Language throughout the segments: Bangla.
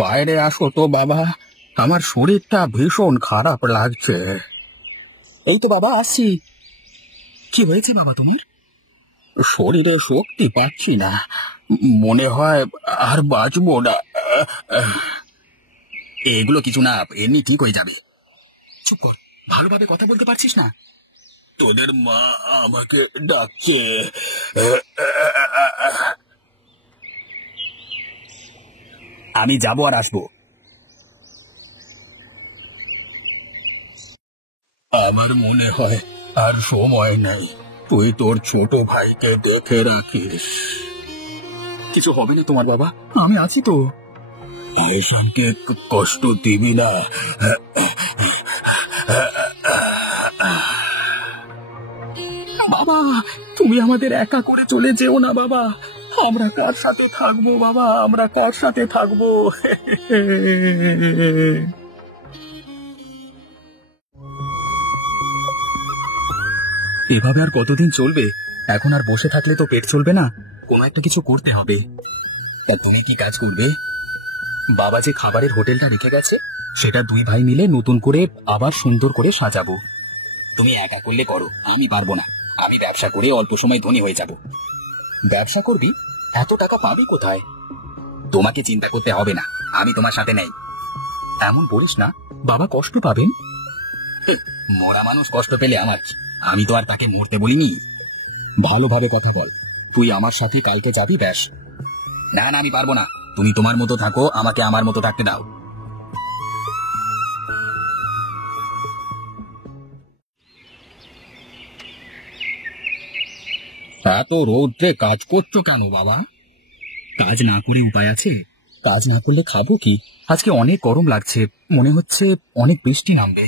বাইরে আসো তো বাবা, আমার শরীরটা ভীষণ খারাপ লাগছে। এই তো বাবা আসছি। কি হয়েছে বাবা তোমার? শরীরে শক্তি পাচ্ছি না, মনে হয় আর বাঁচবো না। এগুলো কিছু না, এমনি ঠিক হয়ে যাবে। চুপ কর, ভালোভাবে কথা বলতে পারছিস না? তোদের মা আমাকে ডাকছে। আমি যাবো আর আসবো। আমার মনে হয় আর সময় নেই, তুই তোর ছোট ভাইকে দেখে রাখিস। কিছু হবে না তোমার বাবা, আমি আছি তো। ঈশানকে কষ্ট দিবি না। বাবা, তুমি আমাদের একা করে চলে যেও না বাবা। আমরা কার সাথে থাকবো বাবা, আমরা কার সাথে থাকবো? এভাবে আর কতদিন চলবে? এখন আর বসে থাকলে তো পেট চলবে না, কোনো একটা কিছু করতে হবে। তা তুমি কি কাজ করবে? বাবা যে খাবারের হোটেলটা রেখে গেছে, সেটা দুই ভাই মিলে নতুন করে আবার সুন্দর করে সাজাবো। তুমি একা করলে করো, আমি পারবো না। আমি ব্যবসা করে অল্প সময় ধনী হয়ে যাব। ব্যবসা করবি? এত টাকা পাবি কোথায়? তোমাকে চিন্তা করতে হবে না, আমি তোমার সাথে নেই। এমন বলিস না, বাবা কষ্ট পাবেন। মরা মানুষ কষ্ট পেলে আমার, আমি তো আর তাকে মরতে বলিনি। ভালোভাবে কথা বল, তুই আমার সাথে কালকে যাবি ব্যাস। না না, আমি পারবো না। তুমি তোমার মতো থাকো, আমাকে আমার মতো থাকতে দাও। এত রৌদ্রে কাজ করছো কেন বাবা? কাজ না করে উপায় আছে? কাজ না করলে খাবো কি? আজকে অনেক গরম লাগছে, মনে হচ্ছে অনেক বৃষ্টি নামবে।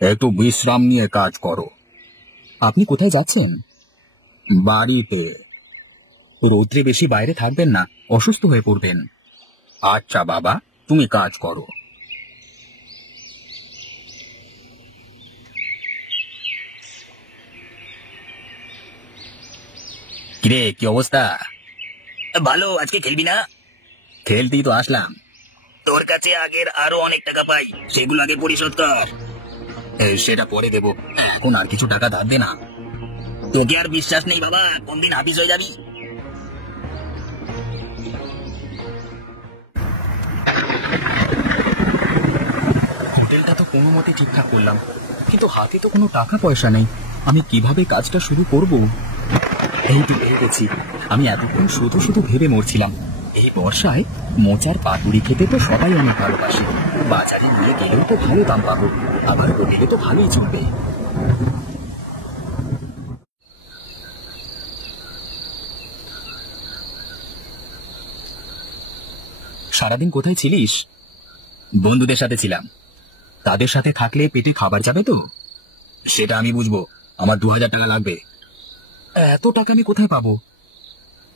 একটু বিশ্রাম নিয়ে কাজ করো। আপনি কোথায় যাচ্ছেন? বাড়িতে। রৌদ্রে বেশি বাইরে থাকবেন না, অসুস্থ হয়ে পড়বেন। আচ্ছা বাবা, তুমি কাজ করো। কিরে, কি অবস্থা? ভালো। আজকে খেলবি না? খেলতেই তো আসলাম। তোর কাছে আগের আরো অনেক টাকা পাই, সেগুলো আগে পরিশোধ কর। সেটা পরে দেবো, এখন আর কিছু টাকা ধার দে না। তোকে আর বিশ্বাস নেই বাবা, কোন দিন হাফিজ হয়ে যাবি। হোটেলটা তো কোনো মতে ঠিকঠাক করলাম, কিন্তু হাতে তো কোনো টাকা পয়সা নেই। আমি কিভাবে কাজটা শুরু করব? এই তো ভেবে গেছি। আমি এতক্ষণ শুধু শুধু ভেবে মরছিলাম। এই বর্ষায় মোচার পাতুরি খেতে তো সবাই অনেক ভালোবাসে। বাজারে নিয়ে গেলেও তো ভালো দাম পাবো, আবার হোটেলে তো ভালোই চলবে। সারাদিন কোথায় ছিলিস? বন্ধুদের সাথে ছিলাম। তাদের সাথে থাকলে পেটে খাবার যাবে তো? সেটা আমি বুঝবো, আমার 2000 টাকা লাগবে। এত টাকা আমি কোথায় পাবো?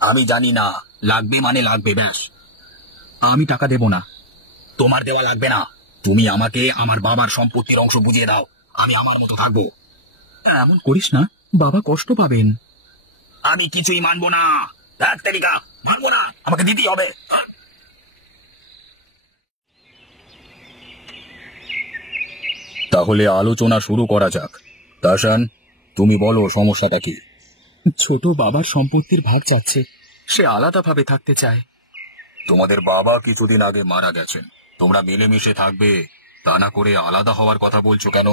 আমি জানি না, লাগবে মানে লাগবে ব্যাস। আমি টাকা দেব না। তোমার দেওয়া লাগবে না, তুমি আমাকে আমার বাবার সম্পত্তির অংশ বুঝিয়ে দাও, আমি আমার মতো থাকবো। এমন করিস না, বাবা কষ্ট পাবেন। আমি কিছুই মানবো না, মানবো না, আমাকে দিতেই হবে। তাহলে আলোচনা শুরু করা যাক। তাসান, তুমি বলো সমস্যাটা কি? ছোট বাবার সম্পত্তির ভাগ চাচ্ছে, সে আলাদাভাবে থাকতে চায়। তোমাদের বাবা কিছুদিন আগে মারা গেছেন, তোমরা মিলেমিশে থাকবে, তা না করে আলাদা হওয়ার কথা বলছো কেন?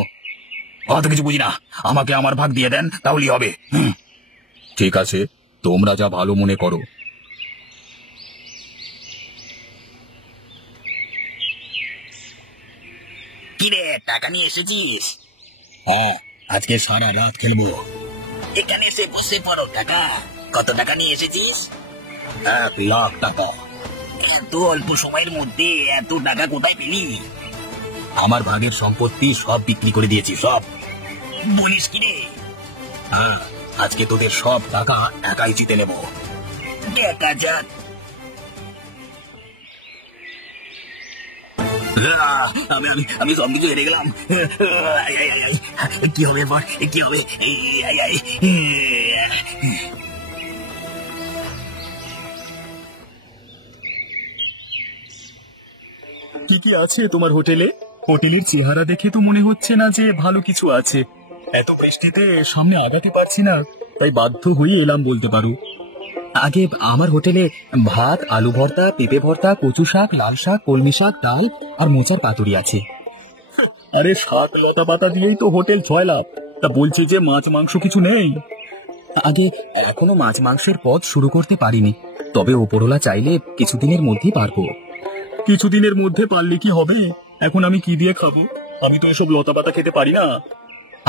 অত কিছু বুঝি না, আমাকে আমার ভাগ দিয়ে দেন, তাহলেই হবে। ঠিক আছে, তোমরা যা ভালো মনে করো। কিরে, টাকা নিয়ে এসেছিস? হ্যাঁ, আজকে সারা রাত খেলবো। এখানে এসে বসে পড়ো। টাকা কত টাকা নিয়ে এসেছিস? 1 লাখ টাকা। এত অল্প সময়ের মধ্যে এত টাকা কোথায় পেলি? আমার ভাগের সম্পত্তি সব বিক্রি করে দিয়েছি, সব। বলিস কি রে? হ্যাঁ, আজকে তোদের সব টাকা একাই জিতে নেব। দেখা যাক। আমি সব কিছু হেরে গেলাম। কি হবে এবার, কি হবে? কি কি আছে তোমার হোটেলে? হোটেলের চেহারা দেখে তো মনে হচ্ছে না যে ভালো কিছু আছে। এত বৃষ্টিতে সামনে আগাতে পারছি না, তাই বাধ্য হয়ে এলাম বলতে পারো। আগে আমার হোটেলে ভাত, আলু ভর্তা, পেঁপে ভর্তা, কচু শাক, লাল শাক, কলমি শাক, ডাল আর মোচার পাতুরি আছে। আরে শাক লতা পাতা দিয়েই তো হোটেল 6 লাখ। তা বলছি যে মাছ মাংস কিছু নেই? আগে এখনো মাছ মাংসের পদ শুরু করতে পারিনি, তবে ওপরওয়ালা চাইলে কিছুদিনের মধ্যেই পারবো। কিছুদিনের মধ্যে পারলে কি হবে? এখন আমি কি দিয়ে খাবো? আমি তো এসব লতা পাতা খেতে পারি না।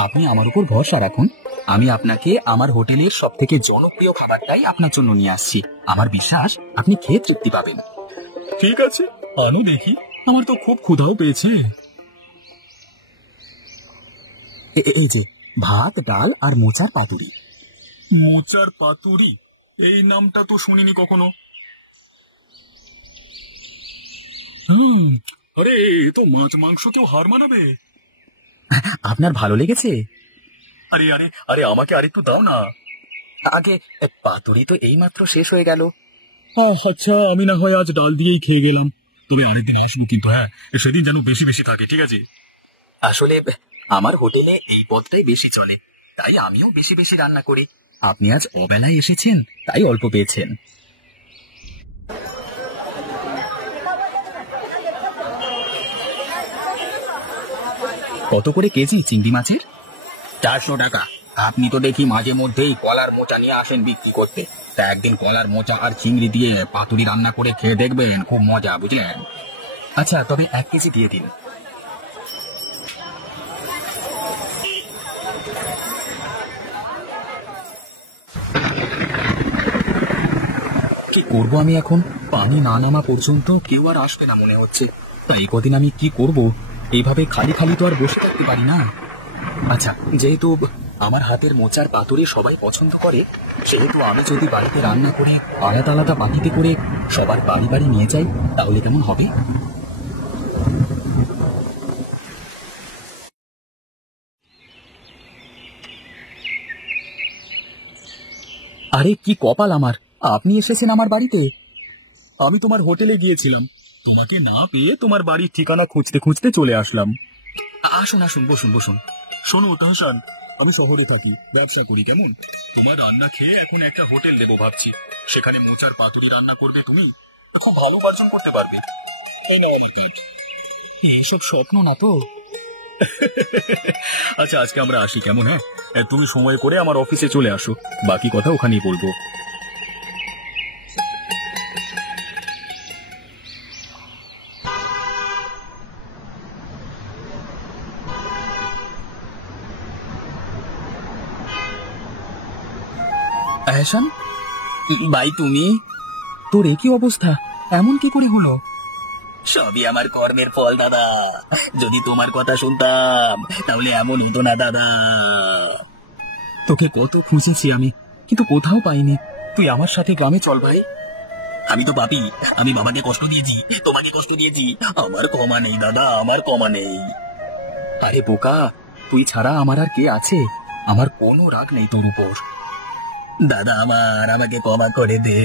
আপনি আমার উপর ভরসা রাখুন, আমি আপনাকে আমার হোটেলের সব থেকে জনপ্রিয় খাবারটাই আপনার জন্য নিয়ে আসছি। আমার বিশ্বাস আপনি খেয়ে তৃপ্তি পাবেন। ঠিক আছে, আনো দেখি। আমার তো খুব ক্ষুধাও পেয়েছে। এই যে ভাত, ডাল আর মোচার পাতুরি। মোচার পাতুরি? এই নামটা তো শুনিনি কখনো। আরে এ তো মাছ মাংস তো হার মানাবে। আপনার ভালো লেগেছে? আরে আরে আরে আমাকে আরেকটু দাও না। আগে পাতুরি তো এইমাত্র শেষ হয়ে গেল। আচ্ছা, আমি না হয় আজ ডাল দিয়েই খেয়ে গেলাম। তবে আরেকদিন আসবো কিন্তু, হ্যাঁ, সেদিন যেন বেশি বেশি থাকে, ঠিক আছে? আসলে আমার হোটেলে এই পদটাই বেশি চলে, তাই আমিও বেশি বেশি রান্না করি। আপনি আজ অবেলায় এসেছেন, তাই অল্প পেয়েছেন। কত করে কেজি চিংড়ি মাছের? 400 টাকা। আপনি তো দেখি মাঝে মধ্যেই কলার মোচা নিয়ে আসেন বিক্রি করতে। তা একদিন কলার মোচা আর চিংড়ি দিয়ে পাতুরি রান্না করে খেয়ে দেখবেন, খুব মজা, বুঝলেন? আচ্ছা, তবে 1 কেজি দিয়ে দিন। কি করবো আমি এখন? পানি না নামা পর্যন্ত কেউ আর আসবে না মনে হচ্ছে। তাই কদিন আমি কি করব? এইভাবে খালি খালি তো আর বসে থাকতে পারি না। আচ্ছা, যেহেতু আমার হাতের মোচার পাতুরি সবাই পছন্দ করে, সেহেতু আমি যদি বাড়িতে রান্না করে আলাদা আলাদা বাটিতে করে সবার বাড়ি বাড়ি নিয়ে যাই, তাহলে কেমন হবে? আরে কি কপাল আমার, আপনি এসেছেন আমার বাড়িতে। আমি তোমার হোটেলে গিয়েছিলাম, তোমাকে না পেয়ে তোমার বাড়ির ঠিকানা খুঁজতে খুঁজতে চলে আসলাম। আসুন আসুন, বসুন বসুন। শোনো তাহসান, আমি শহরে থাকি, ব্যবসা করি, কেমন? তোমার রান্না খেয়ে এখন একটা হোটেল দেবো ভাবছি। সেখানে মোচার পাতুরি রান্না করবে তুমি, খুব ভালো উপার্জন করতে পারবে। এই নাও আমার কাজ। এইসব স্বপ্ন না তো। আচ্ছা, আজকে আমরা আসি, কেমন? হ্যাঁ, তুমি সময় করে আমার অফিসে চলে আসো, বাকি কথা ওখানেই বলবো। আহসান ভাই, তুমি? তোর একই অবস্থা, এমন কি করে হলো? সবই আমার কর্মের ফল দাদা। যদি তোমার কথা শুনতাম তাহলে এমন হতো না দাদা। তোকে কত খুঁজেছি আমি, কিন্তু কোথাও পাইনি। তুই আমার সাথে গ্রামে চল ভাই। আমি তো পাপী, আমি বাবাকে কষ্ট দিয়েছি, তোমাকে কষ্ট দিয়েছি, আমার ক্ষমা নেই দাদা, আমার ক্ষমা নেই। আরে বোকা, তুই ছাড়া আমার আর কে আছে? আমার কোনো রাগ নেই তোর উপর। দাদা আমাকে ক্ষমা করে দে।